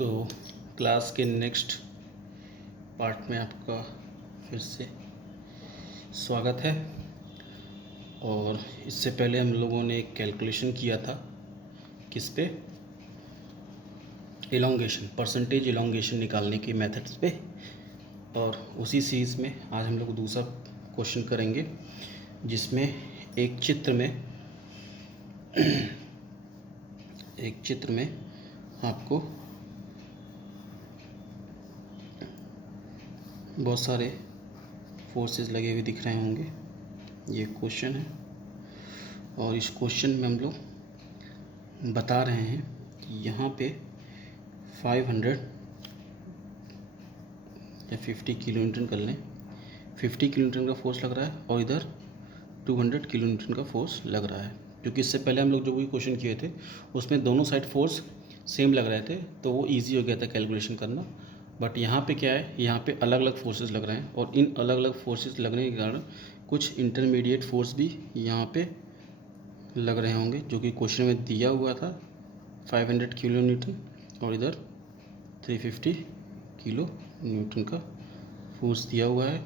तो क्लास के next part में आपका फिर से स्वागत है। और इससे पहले हम लोगों ने एक कैलकुलेशन किया था किस पे, इलॉन्गेशन, परसेंटेज इलॉन्गेशन निकालने के मेथड्स पे। और उसी सीरीज़ में आज हम लोग दूसरा क्वेश्चन करेंगे जिसमें एक चित्र में आपको बहुत सारे फोर्सेस लगे हुए दिख रहे होंगे। ये क्वेश्चन है और इस क्वेश्चन में हम लोग बता रहे हैं कि यहाँ पे 500 या 50 किलो न्यूटन कर लें, 50 किलो न्यूटन का फोर्स लग रहा है और इधर 200 किलो न्यूटन का फोर्स लग रहा है। क्योंकि इससे पहले हम लोग जो भी क्वेश्चन किए थे उसमें दोनों साइड फोर्स सेम लग रहे थे तो वो इजी हो गया था कैलकुलेशन करना। बट यहाँ पे क्या है, यहाँ पे अलग अलग फोर्सेस लग रहे हैं और इन अलग अलग फोर्सेस लगने के कारण कुछ इंटरमीडिएट फोर्स भी यहाँ पे लग रहे होंगे जो कि क्वेश्चन में दिया हुआ था 500 किलो न्यूटन और इधर 350 किलो न्यूटन का फोर्स दिया हुआ है।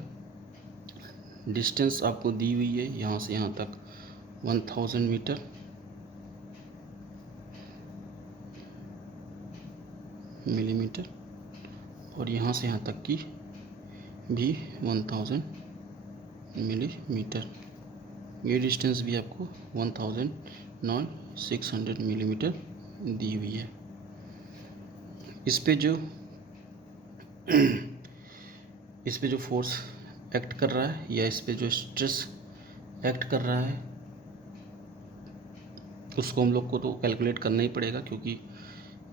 डिस्टेंस आपको दी हुई है यहाँ से यहाँ तक 1000 मीटर, मिलीमीटर, और यहाँ से यहाँ तक की भी 1000 मिलीमीटर। ये डिस्टेंस भी आपको 1600 मिलीमीटर दी हुई है। इस पे जो फोर्स एक्ट कर रहा है या इस पे जो स्ट्रेस एक्ट कर रहा है उसको हम लोग को तो कैलकुलेट करना ही पड़ेगा, क्योंकि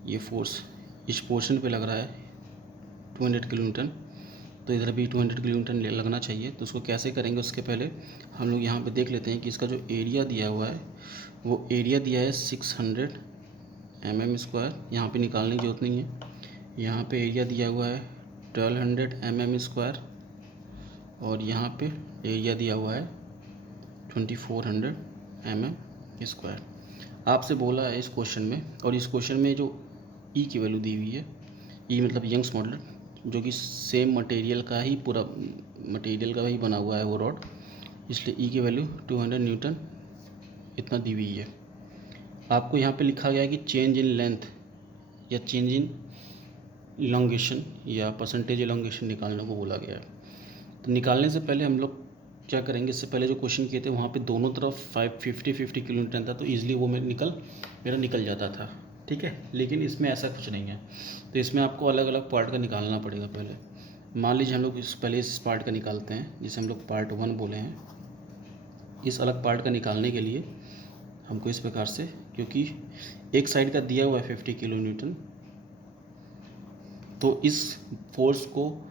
ये फोर्स इस पोर्शन पे लग रहा है 200 किलो न्यूटन, तो इधर भी 200 किलो न्यूटन लगना चाहिए। तो उसको कैसे करेंगे उसके पहले हम लोग यहाँ पे देख लेते हैं कि इसका जो एरिया दिया हुआ है वो एरिया दिया है 600 mm²। यहाँ पे निकालने की जरूरत नहीं है। यहाँ पे एरिया दिया हुआ है 1200 mm² और यहाँ पे एरिया दिया हुआ है 2400 mm²। आपसे बोला है इस क्वेश्चन में, और इस क्वेश्चन में जो ई की वैल्यू दी हुई है, ई मतलब यंग्स मॉडल, जो कि सेम मटेरियल का ही बना हुआ है वो रॉड, इसलिए ई की वैल्यू 200 न्यूटन इतना दी हुई है। आपको यहाँ पे लिखा गया है कि चेंज इन लेंथ या चेंज इन इलॉन्गेशन या परसेंटेज इलॉन्गेशन निकालने को बोला गया है। तो निकालने से पहले हम लोग क्या करेंगे, इससे पहले जो क्वेश्चन किए थे वहाँ पे दोनों तरफ 50 किलो न्यूटन था तो ईजिली वो मेरा निकल जाता था, ठीक है। लेकिन इसमें ऐसा कुछ नहीं है, तो इसमें आपको अलग अलग पार्ट का निकालना पड़ेगा। पहले मान लीजिए हम लोग पहले इस पार्ट का निकालते हैं जिसे हम लोग पार्ट 1 बोले हैं। इस अलग पार्ट का निकालने के लिए हमको इस प्रकार से, क्योंकि एक साइड का दिया हुआ है 50 किलो न्यूटन, तो इस फोर्स को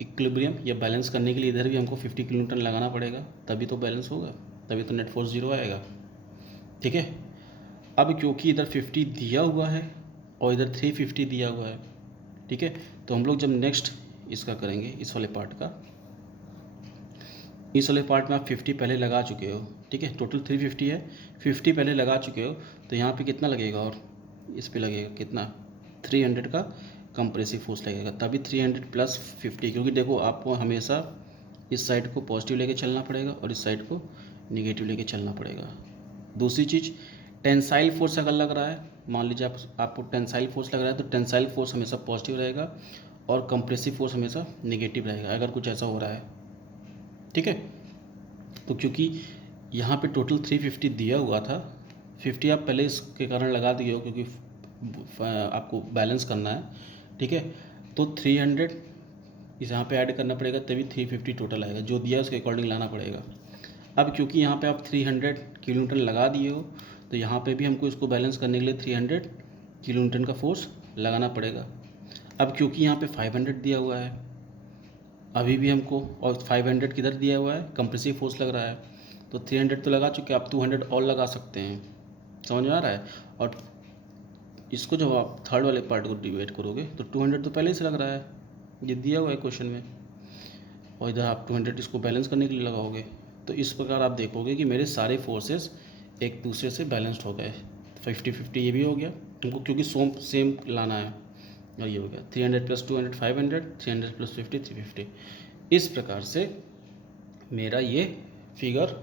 इक्विलिब्रियम या बैलेंस करने के लिए इधर भी हमको 50 किलो न्यूटन लगाना पड़ेगा, तभी तो बैलेंस होगा, तभी तो नेट फोर्स 0 आएगा, ठीक है। अब क्योंकि इधर 50 दिया हुआ है और इधर 350 दिया हुआ है, ठीक है, तो हम लोग जब नेक्स्ट इसका करेंगे इस वाले पार्ट में आप 50 पहले लगा चुके हो, ठीक है। टोटल 350 है, 50 पहले लगा चुके हो, तो यहाँ पे कितना लगेगा और इस पे लगेगा कितना, 300 का कंप्रेसिव फोर्स लगेगा, तभी 300 प्लस 50। क्योंकि देखो आपको हमेशा इस साइड को पॉजिटिव लेके चलना पड़ेगा और इस साइड को निगेटिव लेके चलना पड़ेगा। दूसरी चीज़, टेंसाइल फोर्स अगर लग रहा है, मान लीजिए आपको टेंसाइल फोर्स लग रहा है, तो टेंसाइल फोर्स हमेशा पॉजिटिव रहेगा और कंप्रेसिव फोर्स हमेशा नेगेटिव रहेगा अगर कुछ ऐसा हो रहा है, ठीक है। तो क्योंकि यहाँ पे टोटल 350 दिया हुआ था, 50 आप पहले इसके कारण लगा दिए हो क्योंकि आपको बैलेंस करना है, ठीक है। तो 300 इस यहाँ पे ऐड करना पड़ेगा, तभी 350 टोटल आएगा, जो दिया है उसके अकॉर्डिंग लाना पड़ेगा। अब क्योंकि यहाँ पे आप 300 किलो न्यूटन लगा दिए हो, तो यहाँ पे भी हमको इसको बैलेंस करने के लिए 300 किलो न्यूटन का फोर्स लगाना पड़ेगा। अब क्योंकि यहाँ पे 500 दिया हुआ है अभी भी हमको, और 500 किधर दिया हुआ है, कंप्रेसिव फोर्स लग रहा है, तो 300 तो लगा चुके, आप 200 और लगा सकते हैं, समझ में आ रहा है। और इसको जब आप थर्ड वाले पार्ट को डिवाइड करोगे तो 200 तो पहले से लग रहा है, ये दिया हुआ है क्वेश्चन में, और इधर आप 200 इसको बैलेंस करने के लिए लगाओगे, तो इस प्रकार आप देखोगे कि मेरे सारे फोर्सेस एक दूसरे से बैलेंस्ड हो गए। 50-50 ये भी हो गया हमको, क्योंकि सेम लाना है, और ये हो गया 300 प्लस 200 500, 300 प्लस 50 350। इस प्रकार से मेरा ये फिगर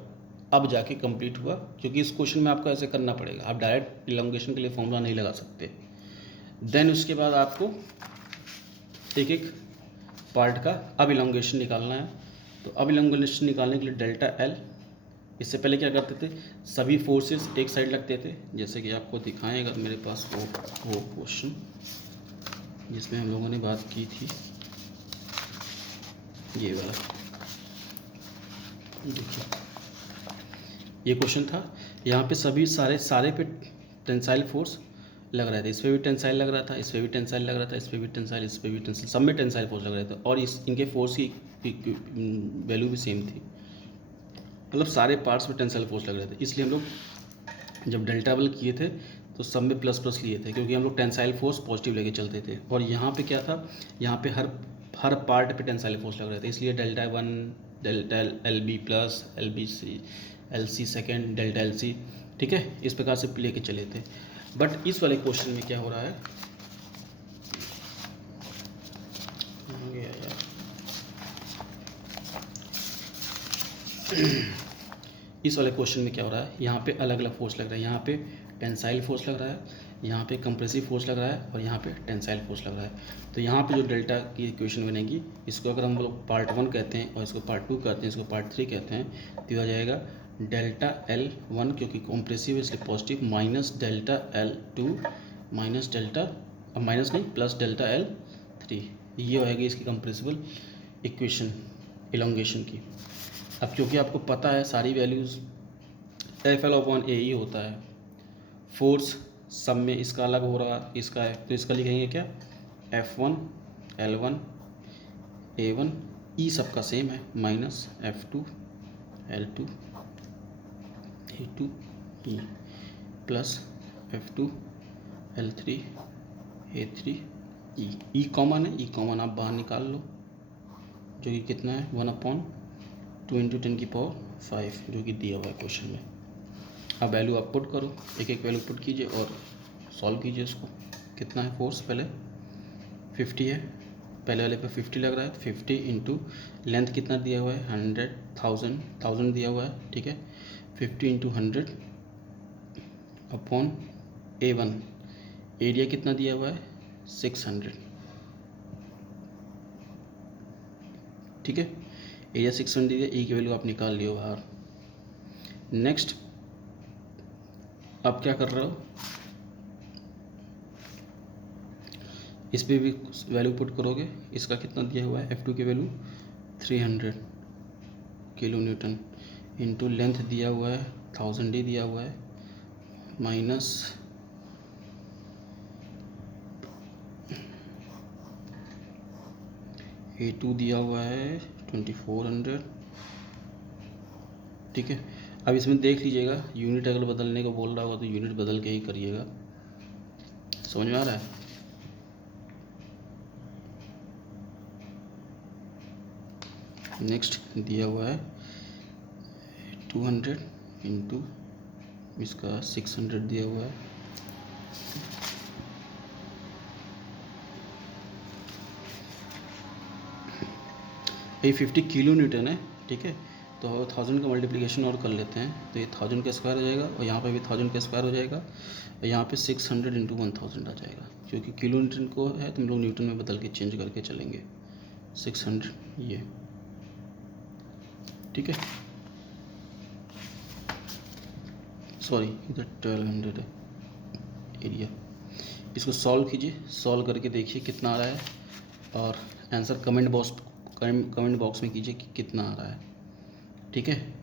अब जाके कंप्लीट हुआ, क्योंकि इस क्वेश्चन में आपको ऐसे करना पड़ेगा, आप डायरेक्ट इलॉन्गेशन के लिए फॉर्मूला नहीं लगा सकते। देन उसके बाद आपको एक एक पार्ट का अब इलॉन्गेशन निकालना है। तो अब इलॉन्गेशन निकालने के लिए डेल्टा एल, इससे पहले क्या करते थे, सभी फोर्सेस एक साइड लगते थे, जैसे कि आपको दिखाएं अगर मेरे पास वो क्वेश्चन जिसमें हम लोगों ने बात की थी, ये वाला देखिए, ये क्वेश्चन था। यहाँ पे सभी सारे पे टेंसाइल फोर्स लग रहे थे, इस पर भी टेंसाइल लग रहा था, इस पर भी टेंसाइल लग रहा था, इस पर भी टेंसाइल, इस पर भी टेंसाइल, सब में टेंसाइल फोर्स लग रहे थे, और इनके फोर्स की वैल्यू भी सेम थी, मतलब सारे पार्ट्स में टेंसाइल फोर्स लग रहे थे। इसलिए हम लोग जब डेल्टा बल किए थे तो सब में प्लस प्लस लिए थे, क्योंकि हम लोग टेंसाइल फोर्स पॉजिटिव लेके चलते थे। और यहाँ पे क्या था, यहाँ पे हर पार्ट पे टेंसाइल फोर्स लग रहे थे, इसलिए delta 1, delta L B plus, L B C, L C second, delta L C, ठीक है, इस प्रकार से लेके चले थे। बट इस वाले क्वेश्चन में क्या हो रहा है, इस वाले क्वेश्चन में क्या हो रहा है, यहाँ पे अलग अलग फोर्स लग रहा है, यहाँ पे टेंसाइल फोर्स लग रहा है, यहाँ पे कंप्रेसिव फोर्स लग रहा है, और यहाँ पे टेंसाइल फोर्स लग रहा है। तो यहाँ पे जो डेल्टा की इक्वेशन बनेगी, इसको अगर हम लोग पार्ट 1 कहते हैं और इसको पार्ट 2 कहते हैं, इसको पार्ट 3 कहते हैं, तो हो जाएगा डेल्टा L1 क्योंकि कॉम्प्रेसिव है इसलिए positive, minus delta L2 minus delta, अब माइनस नहीं प्लस डेल्टा L3, ये होएगी इसकी कंप्रेसिबल इक्वेशन इलोंगेशन की। अब क्योंकि आपको पता है सारी वैल्यूज़ FL/A ही होता है, फोर्स सब में इसका अलग हो रहा, इसका है, तो इसका लिखेंगे क्या, F1 L1 A1 E सबका सेम है, minus F2 L2 A2 E plus F2 L3 A3 E common है, E कॉमन आप बाहर निकाल लो, जो कि कितना है 1/2 × 10⁵ जो कि दिया हुआ है क्वेश्चन में। अब वैल्यू आप पुट करो, एक एक वैल्यू पुट कीजिए और सॉल्व कीजिए इसको। कितना है फोर्स, पहले 50 है, पहले वाले पे 50 लग रहा है, 50 इंटू लेंथ कितना दिया हुआ है 100,000 दिया हुआ है, ठीक है, 50 इंटू 100 अपॉन A1, एरिया कितना दिया हुआ है 600, ठीक है, एरिया 600 दिया, E की वैल्यू आप निकाल लियो बाहर। नेक्स्ट अब क्या कर रहे हो, इस पर भी वैल्यू पुट करोगे, इसका कितना दिया हुआ है F2 की value 300 kilo Newton, into length दिया हुआ है 1000 ही दिया हुआ है, माइनस A2 दिया हुआ है 2400, ठीक है। अब इसमें देख लीजिएगा, यूनिट अगर बदलने को बोल रहा होगा तो यूनिट बदल के ही करिएगा, समझ में आ रहा है। नेक्स्ट दिया हुआ है 200 इंटू इसका 600 दिया हुआ है, ये 50 किलो न्यूटन है, ठीक है, तो 1000 का मल्टीप्लिकेशन और कर लेते हैं, तो ये 1000 का स्क्वायर हो जाएगा, और यहाँ पे भी 1000 का स्क्वायर हो जाएगा, और यहाँ पे 600 इंटू 1000 आ जाएगा, क्योंकि किलो न्यूटन को है तो हम लोग न्यूटन में बदल के चेंज करके चलेंगे, 600 ये, ठीक है, सॉरी इधर 1200 है एरिया। इसको सॉल्व कीजिए, सॉल्व करके देखिए कितना आ रहा है, और आंसर कमेंट बॉक्स में कीजिए कि कितना आ रहा है, ठीक है,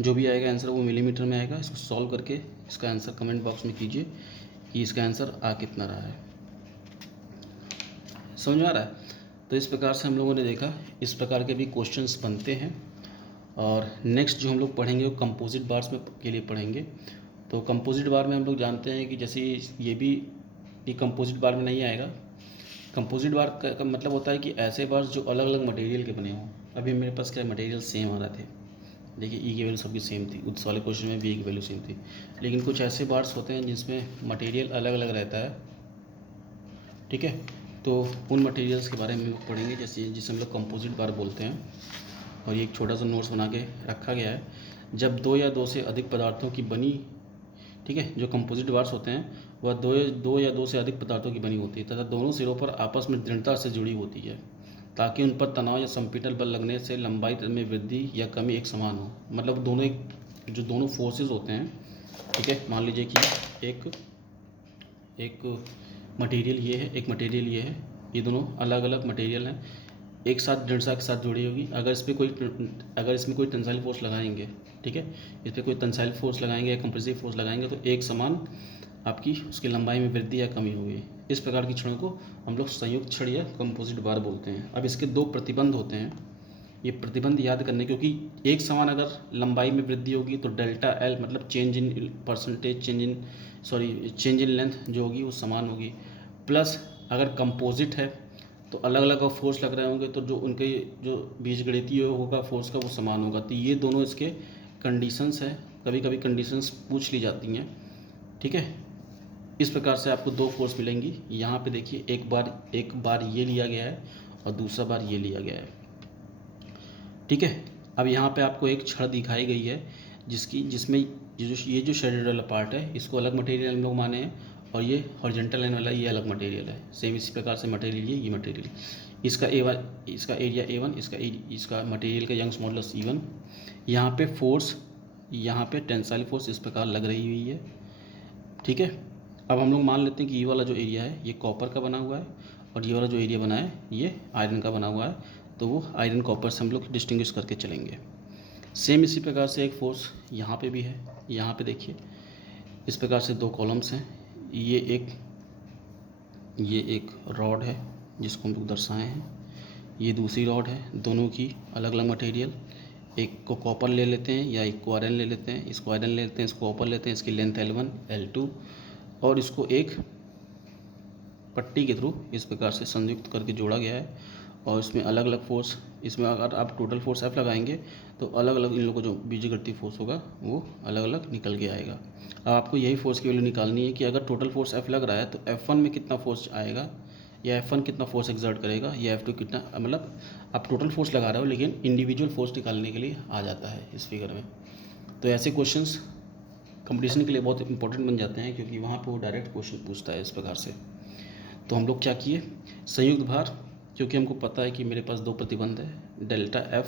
जो भी आएगा आंसर वो मिलीमीटर में आएगा। इसको सॉल्व करके इसका आंसर कमेंट बॉक्स में कीजिए कि इसका आंसर आ कितना रहा है, समझ में आ रहा है। तो इस प्रकार से हम लोगों ने देखा, इस प्रकार के भी क्वेश्चंस बनते हैं। और नेक्स्ट जो हम लोग पढ़ेंगे वो कंपोजिट बार्स में के लिए पढ़ेंगे। तो कंपोजिट बार में हम लोग जानते हैं कि जैसे ये कंपोजिट बार में नहीं आएगा। कंपोजिट बार का मतलब होता है कि ऐसे बार्स जो अलग अलग मटेरियल के बने हों। अभी मेरे पास क्या मटेरियल सेम आ रहे थे, देखिए ई की वैल्यू सबकी सेम थी, उस वाले क्वेश्चन में भी ई की वैल्यू सेम थी, लेकिन कुछ ऐसे बार्स होते हैं जिसमें मटेरियल अलग अलग रहता है, ठीक है। तो उन मटेरियल्स के बारे में हम लोग पढ़ेंगे जैसे जिसे हम लोग कंपोजिट बार बोलते हैं, और ये एक छोटा सा नोट्स बना के रखा गया है। जब दो या दो से अधिक पदार्थों की बनी, ठीक है, जो कंपोजिट बार्स होते हैं वह दो या दो से अधिक पदार्थों की बनी होती है तथा दोनों सिरों पर आपस में दृढ़ता से जुड़ी होती है ताकि उन पर तनाव या संपीड़न बल लगने से लंबाई में वृद्धि या कमी एक समान हो। मतलब दोनों फोर्सेस होते हैं, ठीक है, मान लीजिए कि एक मटेरियल ये है, एक मटेरियल ये है, ये दोनों अलग अलग मटेरियल हैं, एक साथ दृढ़ता के साथ जुड़ी होगी। अगर इसमें कोई टेंसाइल फोर्स लगाएंगे, ठीक है, इस पर कोई टेंसाइल फोर्स लगाएंगे या कंप्रेसिव फोर्स लगाएंगे तो एक समान आपकी उसकी लंबाई में वृद्धि या कमी होगी। इस प्रकार की छड़ों को हम लोग संयुक्त छड़ या कंपोजिट बार बोलते हैं। अब इसके दो प्रतिबंध होते हैं, ये प्रतिबंध याद करने, क्योंकि एक समान अगर लंबाई में वृद्धि होगी तो डेल्टा एल मतलब change in percentage change in length जो होगी वो समान होगी। प्लस अगर कंपोजिट है तो अलग अलग फोर्स लग रहे होंगे तो जो उनके जो बीजगणितीय होगा फोर्स का वो समान होगा। तो ये दोनों इसके कंडीशंस हैं, कभी कभी कंडीशंस पूछ ली जाती हैं, ठीक है। इस प्रकार से आपको दो फोर्स मिलेंगी। यहाँ पे देखिए एक बार ये लिया गया है और दूसरा बार ये लिया गया है, ठीक है। अब यहाँ पे आपको एक छड़ दिखाई गई है जिसमें ये जो शेडेड वाला पार्ट है इसको अलग मटेरियल हम लोग माने हैं और ये हॉरिजॉन्टल लाइन वाला ये अलग मटेरियल है। सेम इसी प्रकार से मटेरियल ये मटेरियल, इसका एरिया A1, इसका मटेरियल का यंग्स मॉडुलस E1। यहाँ पे फोर्स, यहाँ पे टेंसाइल फोर्स इस प्रकार लग रही हुई है, ठीक है। अब हम लोग मान लेते हैं कि ये वाला जो एरिया है ये कॉपर का बना हुआ है और ये वाला जो एरिया बना है ये आयरन का बना हुआ है, तो वो आयरन कॉपर से हम लोग डिस्टिंग्विश करके चलेंगे। सेम इसी प्रकार से एक फोर्स यहाँ पे भी है। यहाँ पे देखिए इस प्रकार से दो कॉलम्स हैं, ये एक रॉड है जिसको हम लोग दर्शाए हैं, ये दूसरी रॉड है, दोनों की अलग अलग मटेरियल, एक को कॉपर ले लेते हैं या एक को आयरन ले लेते हैं, इसको आयरन ले लेते हैं, इसको कॉपर लेते हैं, इसकी लेंथ L1 L2 और इसको एक पट्टी के थ्रू इस प्रकार से संयुक्त करके जोड़ा गया है। और इसमें अलग अलग फोर्स, इसमें अगर आप टोटल फोर्स F लगाएंगे तो अलग अलग इन लोगों को जो बीजगणितीय फोर्स होगा वो अलग अलग निकल के आएगा। अब आपको यही फोर्स की वैल्यू निकालनी है कि अगर टोटल फोर्स F लग रहा है तो F1 में कितना फोर्स आएगा या F1 कितना फोर्स एक्सर्ट करेगा या F2 कितना, मतलब आप टोटल फोर्स लगा रहे हो लेकिन इंडिविजुअल फोर्स निकालने के लिए आ जाता है इस फिगर में। तो ऐसे क्वेश्चंस कंपटीशन के लिए बहुत इंपॉर्टेंट बन जाते हैं क्योंकि वहाँ पे वो डायरेक्ट क्वेश्चन पूछता है इस प्रकार से। तो हम लोग क्या किए, संयुक्त भार, क्योंकि हमको पता है कि मेरे पास दो प्रतिबंध है डेल्टा F,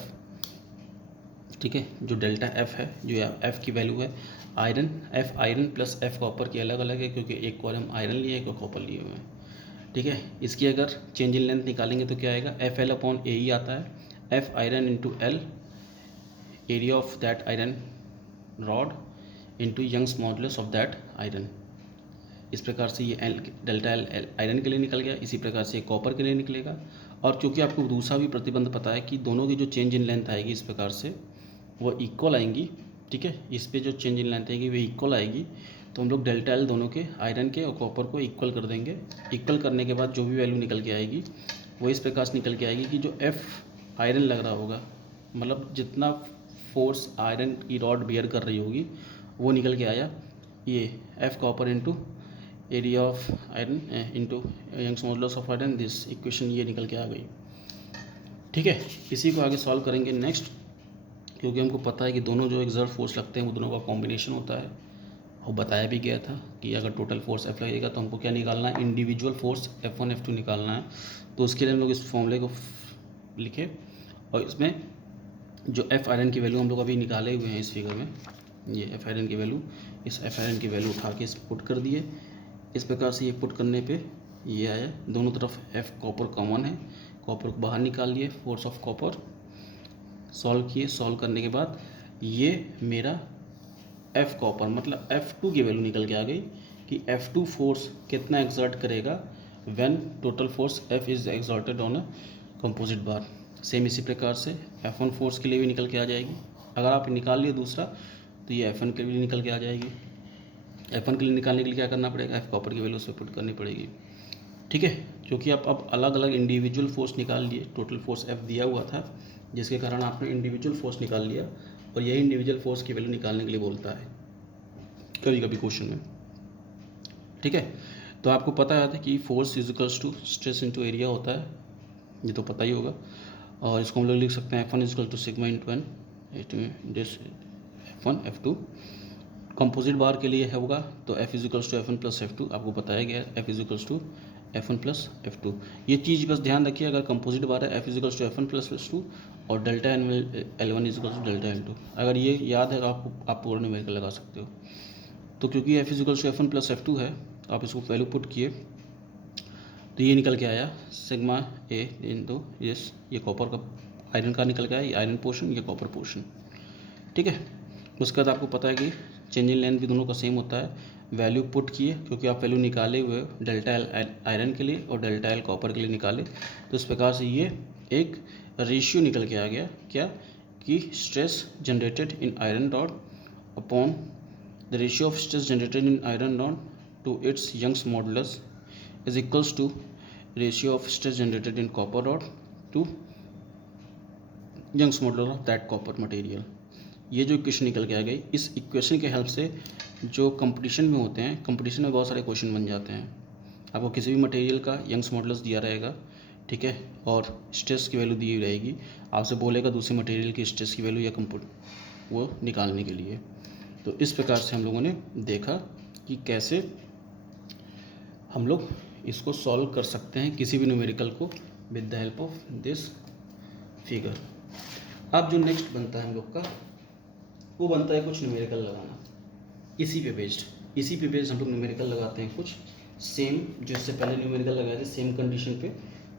ठीक है, जो डेल्टा F है, जो F की वैल्यू है F iron plus F copper की अलग अलग है क्योंकि एक को हम आयरन लिए एक को कॉपर लिए हुए हैं, ठीक है। इसकी अगर चेंज इन लेंथ निकालेंगे तो क्या आएगा, FL/AE आता है, F iron into L area of that iron rod into Young's modulus of that iron. इस प्रकार से ये डेल्टा L आयरन के लिए निकल गया, इसी प्रकार से कॉपर के लिए निकलेगा। और क्योंकि आपको दूसरा भी प्रतिबंध पता है कि दोनों की जो चेंज इन लेंथ आएगी इस प्रकार से वो इक्वल आएंगी, ठीक है, इस पे जो चेंज इन लेंथ आएगी वो इक्वल आएगी, तो हम लोग डेल्टा L दोनों के आयरन के और कॉपर को इक्वल कर देंगे। इक्वल करने के बाद जो भी वैल्यू निकल के आएगी वो इस प्रकार से निकल के आएगी कि जो F आयरन लग रहा होगा, मतलब जितना फोर्स आयरन की रॉड बियर कर रही होगी वो निकल के आया, ये F copper into area of iron into Young's modulus of iron, this equation ये निकल के आ गई, ठीक है। इसी को आगे सॉल्व करेंगे नेक्स्ट, क्योंकि हमको पता है कि दोनों जो एक्सर्ट फोर्स लगते हैं वो दोनों का कॉम्बिनेशन होता है और बताया भी गया था कि अगर टोटल फोर्स F लगेगा तो हमको क्या निकालना है, इंडिविजुअल फोर्स F1 F2 निकालना है। तो उसके लिए हम लोग इस फॉर्मूले को लिखे और इसमें जो F आयरन की वैल्यू हम लोग अभी निकाले हुए हैं इस फिगर में, ये F आयरन की वैल्यू, इस F आयरन की वैल्यू उठा के इस पुट कर दिए। इस प्रकार से ये पुट करने पे ये आया, दोनों तरफ F कॉपर कॉमन है, कॉपर को बाहर निकाल लिए, फोर्स ऑफ कॉपर सॉल्व किए। सॉल्व करने के बाद ये मेरा F कॉपर मतलब F2 की वैल्यू निकल के आ गई कि F2 फोर्स कितना एक्सर्ट करेगा when total force F is exerted on a composite bar. Same इसी प्रकार से F1 फोर्स के लिए भी निकल के आ जाएगी। अगर आप निकाल लिए दूसरा तो ये F1 के लिए निकल के आ जाएगी। F1 के लिए निकालने के लिए क्या करना पड़ेगा, F कॉपर की वैल्यू उसमें पुट करनी पड़ेगी, ठीक है। क्योंकि आप अब अलग अलग इंडिविजुअल फोर्स निकाल लिए, टोटल फोर्स F दिया हुआ था जिसके कारण आपने इंडिविजुअल फोर्स निकाल लिया और यही इंडिविजुअल फोर्स की वैल्यू निकालने के लिए बोलता है कभी कभी क्वेश्चन में, ठीक है। तो आपको पता है कि force is equals to stress into area होता है, ये तो पता ही होगा। और इसको हम लोग लिख सकते हैं F1 is equal to sigma into N, F1 F2। Composite bar के लिए है होगा तो F is equals to F1 plus F2, आपको बताया गया है F is equals to F1 plus F2। ये चीज़ बस ध्यान रखिए, अगर कंपोजिट बार है F is equals to F1 plus F2 और delta L1 is equals to delta L2। अगर ये याद है तो आप पूरा न्यूमेरिकल लगा सकते हो। तो क्योंकि F is equals to F1 plus F2 है, आप इसको वैल्यू पुट किए तो ये निकल के आया सिग्मा ए इंटू ये कॉपर का आयरन का निकल के आया, ये आयरन पोर्शन, ये कॉपर पोर्शन, ठीक है। उसके बाद आपको पता है कि चेंज इन लेंथ भी दोनों का सेम होता है। वैल्यू पुट किए, क्योंकि आप वैल्यू निकाले हुए डेल्टा एल आयरन के लिए और डेल्टा एल कॉपर के लिए निकाले, तो इस प्रकार से ये एक रेशियो निकल के आ गया क्या, कि stress generated in iron rod upon the ratio of stress generated in iron rod to its Young's modulus is equals to ratio of stress generated in copper rod to Young's modulus of that copper material। ये जो equation निकल के आ गई, इस equation के help से जो competition में होते हैं, कंपटीशन में बहुत सारे क्वेश्चन बन जाते हैं। आपको किसी भी मटेरियल का यंग्स मॉडुलस दिया रहेगा, ठीक है, और स्ट्रेस की वैल्यू दी रहेगी, आपसे बोलेगा दूसरे मटेरियल की स्ट्रेस की वैल्यू या वो निकालने के लिए। तो इस प्रकार से हम लोगों ने देखा कि कैसे हम लोग इसको सॉल्व कर सकते हैं किसी भी न्यूमेरिकल को with the help of this figure. अब जो नेक्स्ट बनता है हम लोग का, वो बनता है कुछ न्यूमेरिकल लगाना। इसी पे बेस्ड हम लोग न्यूमेरिकल लगाते हैं कुछ सेम, जो इससे पहले न्यूमेरिकल लगाए थे सेम कंडीशन पे।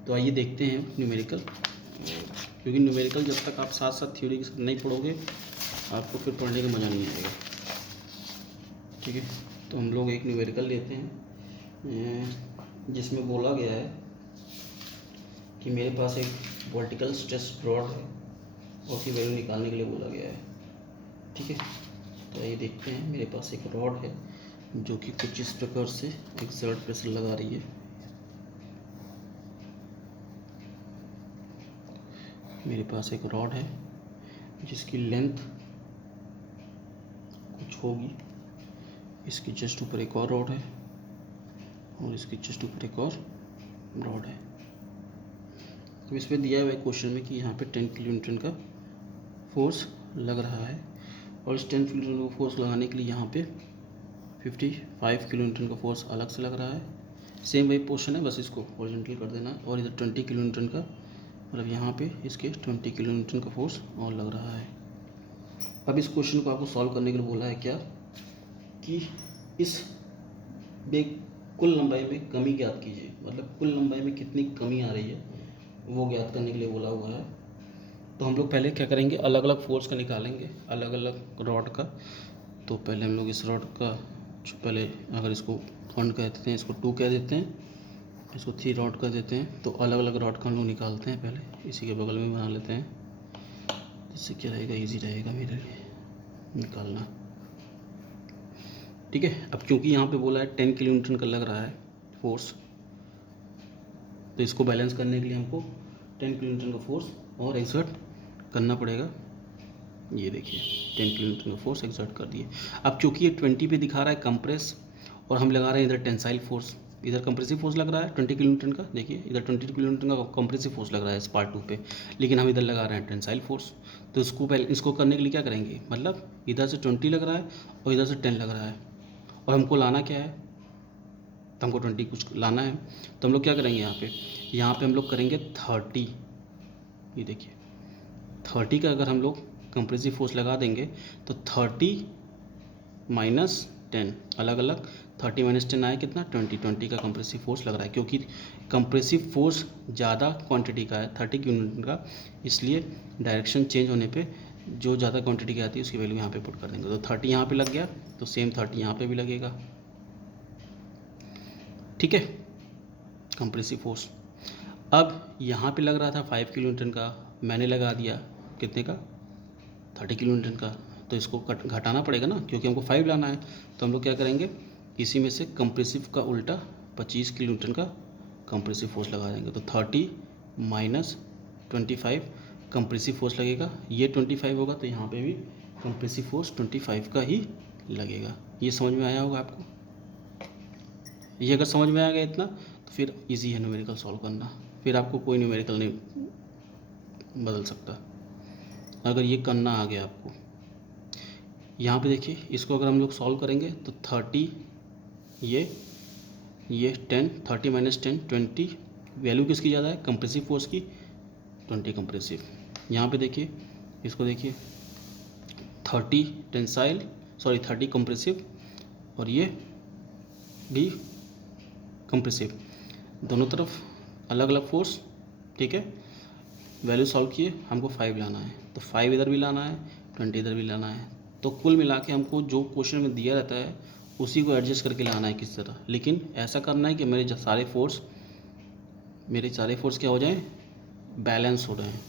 तो आइए देखते हैं न्यूमेरिकल, क्योंकि न्यूमेरिकल जब तक आप साथ साथ थ्योरी के साथ नहीं पढ़ोगे, आपको फिर पढ़ने का मज़ा नहीं आएगा, ठीक है। तो हम लोग एक न्यूमेरिकल लेते हैं जिसमें बोला गया है कि मेरे पास एक वर्टिकल स्ट्रेस रॉड है और उसकी वैल्यू निकालने के लिए बोला गया है, ठीक है। तो ये देखते हैं, मेरे पास एक रॉड है जो कि कुछ इस प्रकार से एक्सर्ट प्रेशर लगा रही है। मेरे पास एक रॉड है जिसकी लेंथ कुछ होगी, इसकी जस्ट ऊपर एक और रॉड है और इसकी जस्ट ऊपर एक और रॉड है। तो इसमें दिया हुआ है क्वेश्चन में कि यहाँ पे 10 किलो न्यूटन का फोर्स लग रहा है और इस 10 किलो न्यूटन का फोर्स लगाने के लिए यहाँ पे 55 किलो न्यूटन का फोर्स अलग से लग रहा है। सेम वही पोर्शन है, बस इसको हॉरिजॉन्टल कर देना। और इधर 20 किलो न्यूटन का, मतलब यहाँ पे इसके 20 किलो न्यूटन का फोर्स और लग रहा है। अब इस क्वेश्चन को आपको सॉल्व करने के लिए बोला है क्या, कि इस कुल लंबाई में कमी ज्ञात कीजिए, मतलब कुल लंबाई में कितनी कमी आ रही है वो ज्ञात करने के लिए बोला हुआ है। तो हम लोग पहले क्या करेंगे, अलग अलग फोर्स का निकालेंगे, अलग अलग रॉड का। तो पहले हम लोग इस रॉड का, पहले अगर इसको 1 कह देते हैं, इसको 2 कह देते हैं, इसको 3 रॉड कर देते हैं। तो अलग अलग रॉड का हम लोग निकालते हैं, पहले इसी के बगल में बना लेते हैं, इससे क्या रहेगा, ईजी रहेगा मेरे लिए निकालना, ठीक है। अब क्योंकि यहाँ पे बोला है 10 किलो न्यूटन का लग रहा है फोर्स, तो इसको बैलेंस करने के लिए हमको 10 किलो न्यूटन का फोर्स और एक्सर्ट करना पड़ेगा। ये देखिए 10 किलो न्यूटन का फोर्स एक्सर्ट कर दिए। अब क्योंकि ये 20 पे दिखा रहा है कंप्रेस और हम लगा रहे हैं इधर टेंसाइल फोर्स, इधर कंप्रेसिव फोर्स लग रहा है 20 किलो न्यूटन का, देखिए इधर 20 किलो न्यूटन का कंप्रेसिव फोर्स लग रहा है इस पार्ट 2 पे, लेकिन हम इधर लगा रहे हैं टेंसाइल फोर्स। तो इसको करने के लिए क्या करेंगे, मतलब इधर से 20 लग रहा है और इधर से 10 लग रहा है और हमको लाना क्या है, तो हमको 20 कुछ लाना है। तो हम लोग क्या करेंगे, यहाँ पे हम लोग करेंगे 30। ये देखिए 30 का अगर हम लोग कंप्रेसिव फोर्स लगा देंगे तो 30 माइनस 10 अलग अलग, 30 माइनस 10 आया कितना, 20 का कंप्रेसिव फोर्स लग रहा है। क्योंकि कंप्रेसिव फोर्स ज़्यादा क्वांटिटी का है 30 किलो न्यूटन का, इसलिए डायरेक्शन चेंज होने पे जो ज़्यादा क्वांटिटी की आती है उसकी वैल्यू यहाँ पे पुट कर देंगे। तो 30 यहाँ पे लग गया, तो सेम 30 यहाँ पे भी लगेगा, ठीक है, कंप्रेसिव फोर्स। अब यहाँ पे लग रहा था 5 किलो न्यूटन का, मैंने लगा दिया कितने का, 30 किलो न्यूटन का। तो इसको घटाना पड़ेगा ना, क्योंकि हमको 5 लाना है। तो हम लोग क्या करेंगे, इसी में से कंप्रेसिव का उल्टा 25 किलो न्यूटन का कंप्रेसिव फोर्स लगा देंगे। तो 30 माइनस 25 कंप्रेसिव फोर्स लगेगा, ये 25 होगा, तो यहाँ पे भी कंप्रेसिव फोर्स 25 का ही लगेगा। ये समझ में आया होगा आपको। ये अगर समझ में आ गया इतना तो फिर इजी है न्यूमेरिकल सॉल्व करना, फिर आपको कोई न्यूमेरिकल नहीं बदल सकता अगर ये करना आ गया आपको। यहाँ पे देखिए इसको अगर हम लोग सॉल्व करेंगे तो 30 ये 10, 30 माइनस 10 20, वैल्यू किसकी ज़्यादा है, कंप्रेसिव फोर्स की, 20 कंप्रेसिव। यहाँ पे देखिए इसको देखिए 30 टेंसाइल 30 कंप्रेसिव और ये भी कंप्रेसिव, दोनों तरफ अलग अलग फोर्स। ठीक है, वैल्यू सॉल्व किए, हमको 5 लाना है तो 5 इधर भी लाना है, 20 इधर भी लाना है। तो कुल मिला के हमको जो क्वेश्चन में दिया रहता है उसी को एडजस्ट करके लाना है किस तरह, लेकिन ऐसा करना है कि मेरे सारे फोर्स क्या हो जाएं, बैलेंस हो रहे हैं,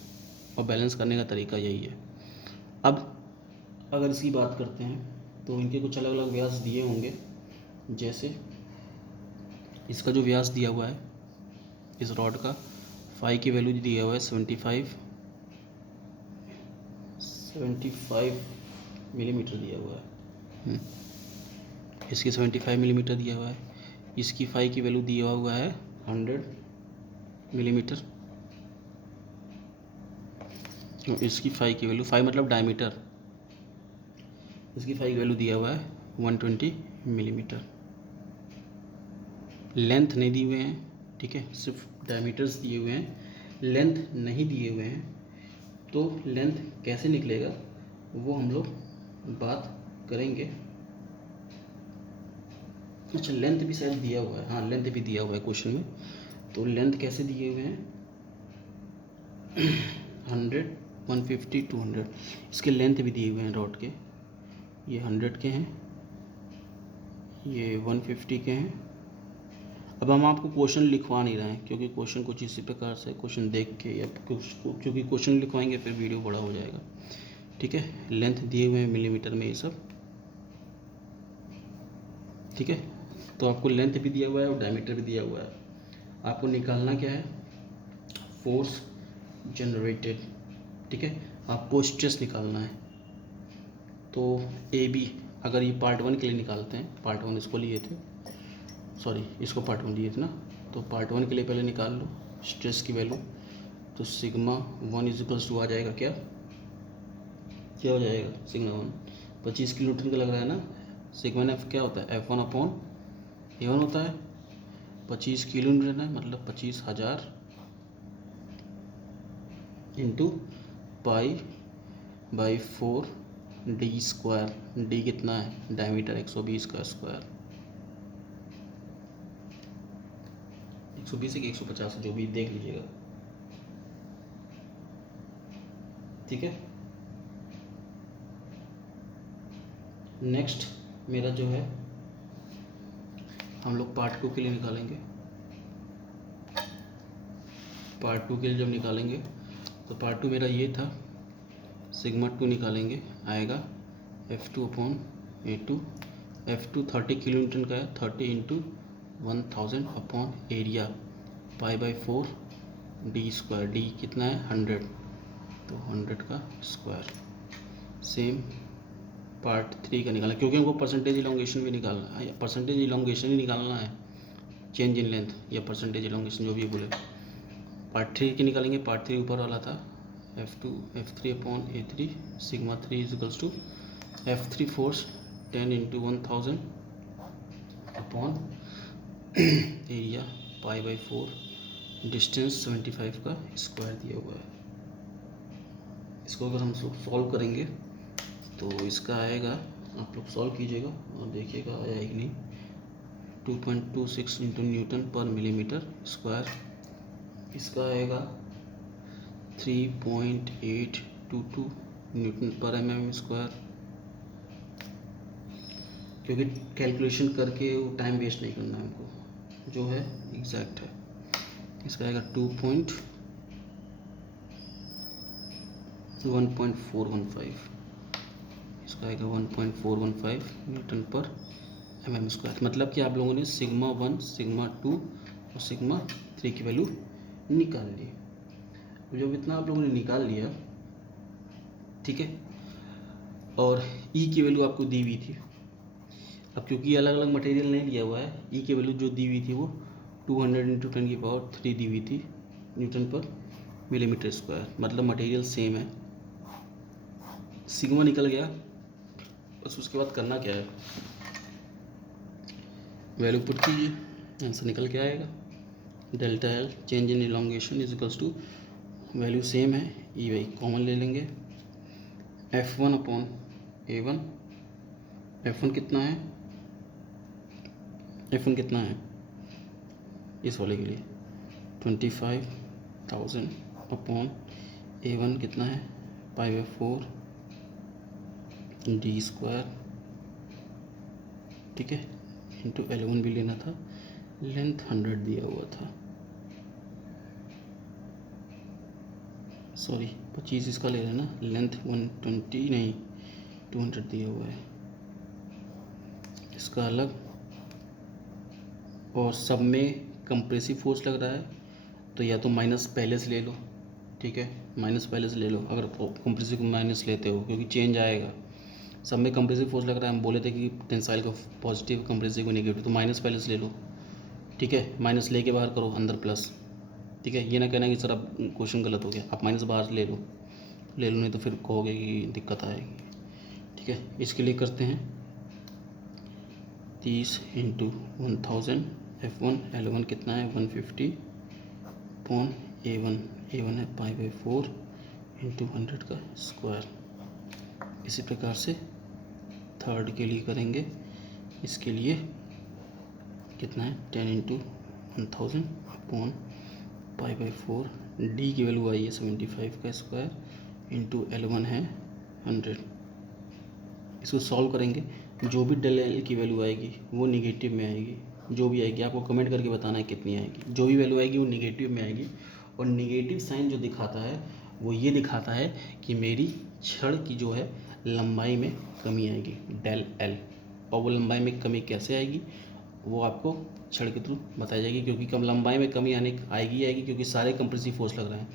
और बैलेंस करने का तरीका यही है। अब अगर इसकी बात करते हैं तो इनके कुछ अलग अलग व्यास दिए होंगे, जैसे इसका जो व्यास दिया हुआ है इस रॉड का, फाई की वैल्यू दिया हुआ है 75 मिलीमीटर दिया हुआ है। इसकी 75 मिलीमीटर दिया हुआ है, इसकी फाई की वैल्यू दिया हुआ है 100 मिलीमीटर, इसकी फाई की वैल्यू, फाई मतलब डायमीटर, इसकी फाई की वैल्यू दिया हुआ है 120 मिलीमीटर। लेंथ नहीं दिए हुए हैं, ठीक है, सिर्फ डायमीटर्स दिए हुए हैं, लेंथ नहीं दिए हुए हैं। तो लेंथ कैसे निकलेगा वो हम लोग बात करेंगे। अच्छा, लेंथ भी शायद दिया हुआ है, हाँ लेंथ भी दिया हुआ है क्वेश्चन में। तो लेंथ कैसे दिए हुए हैं 100 150 200, इसके लेंथ भी दिए हुए हैं रॉड के, ये 100 के हैं, ये 150 के हैं। अब हम आपको क्वेश्चन लिखवा नहीं रहे हैं क्योंकि क्वेश्चन कुछ इसी प्रकार से क्वेश्चन देख के या क्योंकि क्वेश्चन लिखवाएंगे फिर वीडियो बड़ा हो जाएगा। ठीक है, लेंथ दिए हुए हैं मिलीमीटर में ये सब। ठीक है, तो आपको लेंथ भी दिया हुआ है और डायमीटर भी दिया हुआ है। आपको निकालना क्या है, फोर्स जनरेटेड। ठीक है, आपको स्ट्रेस निकालना है। तो ए बी, अगर ये पार्ट 1 के लिए निकालते हैं, पार्ट 1 इसको लिए थे, सॉरी इसको पार्ट 1 लिए थे ना, तो पार्ट 1 के लिए पहले निकाल लो स्ट्रेस की वैल्यू। तो सिग्मा 1 इजिकल्स टू आ जाएगा क्या हो जाएगा, सिग्मा 1 25 किलो न्यूटन का लग रहा है ना। सिग्मा एफ क्या होता है, F1 अपॉन A1 होता है, 25 किलो न्यूटन है मतलब 25,000 इंटू π/4 डी स्क्वायर। डी कितना है, डायमीटर 120 का स्क्वायर, 120 कि 150 जो भी देख लीजिएगा। ठीक है, नेक्स्ट मेरा जो है हम लोग पार्ट 2 के लिए निकालेंगे। पार्ट 2 के लिए जब निकालेंगे तो पार्ट 2 मेरा ये था, सिग्मा 2 निकालेंगे, आएगा F2 upon A2। F2 30 kilo Newton का है, 30 into 1000 upon area π/4 D square. D कितना है 100, तो 100 का स्क्वायर। सेम पार्ट 3 का निकालना, क्योंकि हमको परसेंटेज इलोंगेशन भी निकालना है, परसेंटेज इलोंगेशन ही निकालना है, चेंज इन लेंथ या परसेंटेज इलोंगेशन जो भी बोले। पार्ट 3 की निकालेंगे, पार्ट 3 ऊपर वाला था, F3 upon A3, sigma 3 equals to F3 force 10 into 1000 upon area π/4, distance 75 का स्क्वायर दिया हुआ है। इसको अगर हम सॉल्व करेंगे तो इसका आएगा, आप लोग सॉल्व कीजिएगा और देखिएगा आया कि नहीं, 2.26 इंटू न्यूटन पर मिलीमीटर स्क्वायर। इसका आएगा 3.822 न्यूटन पर mm स्क्वायर। क्योंकि कैलकुलेशन करके वो टाइम वेस्ट नहीं करना है हमको, जो है एग्जैक्ट है। इसका आएगा 1.415, इसका आएगा 1.415 न्यूटन पर mm स्क्वायर। मतलब कि आप लोगों ने सिग्मा 1, सिग्मा 2 और सिग्मा 3 की वैल्यू निकाल ली। जब इतना आप लोगों ने निकाल लिया, ठीक है, और ई की वैल्यू आपको दी हुई थी, अब क्योंकि अलग अलग मटेरियल नहीं दिया हुआ है, ई की वैल्यू जो दी हुई थी वो 200 इंटू 10⁻³ दी हुई थी न्यूटन पर मिलीमीटर स्क्वायर, मतलब मटेरियल सेम है। सिग्मा निकल गया, बस उसके बाद करना क्या है, वैल्यू पुट कीजिए, आंसर निकल के आएगा। Delta L change in elongation is equals to, value same है, ई वाई कॉमन ले लेंगे, F1/A1, F1 कितना है, F1 कितना है इस वाले के लिए 25,000/A1 कितना है π/4 d², ठीक है, इंटू L1 भी लेना था, लेंथ 100 दिया हुआ था, सॉरी 25 इसका ले रहे हैं ना, लेंथ 120 नहीं 200 दिया हुआ है, इसका अलग, और सब में कंप्रेसिव फोर्स लग रहा है तो या तो माइनस पहले से ले लो, ठीक है, माइनस पहले से ले लो अगर कंप्रेसिव को माइनस लेते हो, क्योंकि चेंज आएगा। सब में कंप्रेसिव फोर्स लग रहा है, हम बोले थे कि टेंसाइल का पॉजिटिव, कंप्रेसिव को नेगेटिव, तो माइनस पहले से ले लो, ठीक है, माइनस लेके बाहर करो, अंदर प्लस, ठीक है। ये ना कहना कि सर अब क्वेश्चन गलत हो गया, आप माइनस बाहर से ले लो नहीं तो फिर कहोगे कि दिक्कत आएगी, ठीक है। इसके लिए करते हैं 30 इंटू 1000 F1 L1 कितना है 150/A1, A1 है π/4 इंटू 100 का स्क्वायर। इसी प्रकार से थर्ड के लिए करेंगे, इसके लिए कितना है 10 इंटू 1000/π/4, डी की वैल्यू आई है 75 का स्क्वायर इंटू L1 है 100। इसको सॉल्व करेंगे, जो भी डेल एल की वैल्यू आएगी वो निगेटिव में आएगी, जो भी आएगी आपको कमेंट करके बताना है कितनी आएगी, जो भी वैल्यू आएगी वो निगेटिव में आएगी। और निगेटिव साइन जो दिखाता है वो ये दिखाता है कि मेरी छड़ की जो है लंबाई में कमी आएगी, डेल एल। और वो लंबाई में कमी कैसे आएगी वो आपको छड़ के थ्रू बताई जाएगी, क्योंकि कम लंबाई में कमी आएगी क्योंकि सारे कंप्रेसिव फोर्स लग रहे हैं,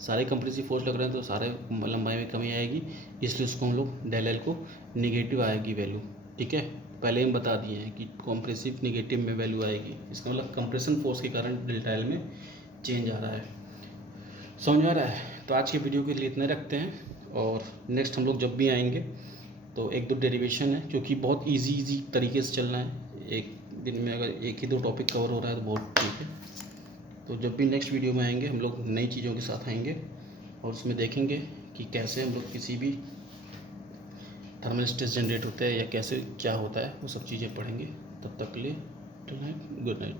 सारे कंप्रेसिव फोर्स लग रहे हैं तो सारे लंबाई में कमी आएगी, इसलिए उसको हम लोग डेल एल को निगेटिव आएगी वैल्यू, ठीक है। पहले हम बता दिए हैं कि कंप्रेसिव निगेटिव में वैल्यू आएगी, इसका मतलब कंप्रेशन फोर्स के कारण डेल्टा एल में चेंज आ रहा है। समझ आ रहा है? तो आज के वीडियो के लिए इतने रखते हैं, और नेक्स्ट हम लोग जब भी आएंगे तो एक दो डेरिवेशन है, क्योंकि बहुत इजी तरीके से चलना है, एक दिन में अगर एक ही दो टॉपिक कवर हो रहा है तो बहुत ठीक है। तो जब भी नेक्स्ट वीडियो में आएंगे हम लोग नई चीज़ों के साथ आएंगे, और उसमें देखेंगे कि कैसे हम लोग किसी भी थर्मल स्ट्रेस जनरेट होता है या कैसे क्या होता है, वो सब चीज़ें पढ़ेंगे। तब तक के लिए गुड नाइट।